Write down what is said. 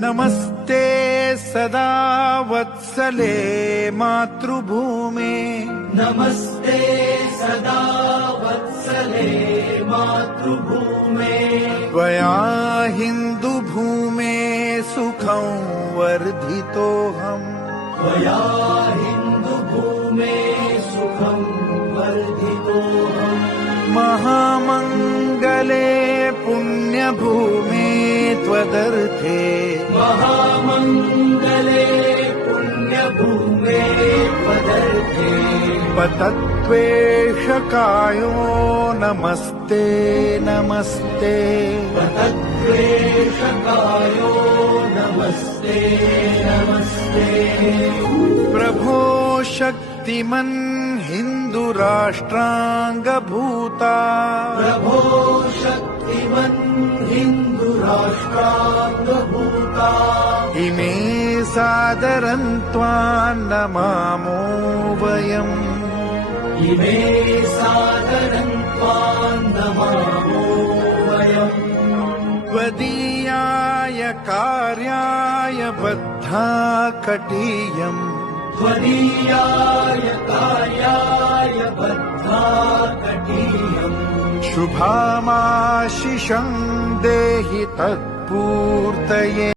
नमस्ते सदा वत्सले मातृभूमे नमस्ते सदा वत्सले मातृभूमे त्वया हिन्दुभूमे सुखं वर्धितोऽहम् त्वया हिन्दुभूमे सुखं वर्धितोऽहम् महामङ्गले पुण्यभूमे त्वदर्थे महामङ्गले पुण्यभूमे त्वदर्थे पतत्वेषकायो नमस्ते नमस्ते पतत्वेषकायो नमस्ते नमस्ते प्रभो शक्तिमन् हिन्दुराष्ट्राङ्गभूता प्रभो शक्तिमन् हिन्दुराष्ट्राङ्गभूता इमे सादरं त्वां नमामो वयम् इमे सादरं त्वां नमामो वयम् त्वदीयाय कार्याय बद्धा कटीयम् त्वदीयाय कार्याय बद्धा कटीयम् शुभामाशिषं देहि तत्पूर्तये।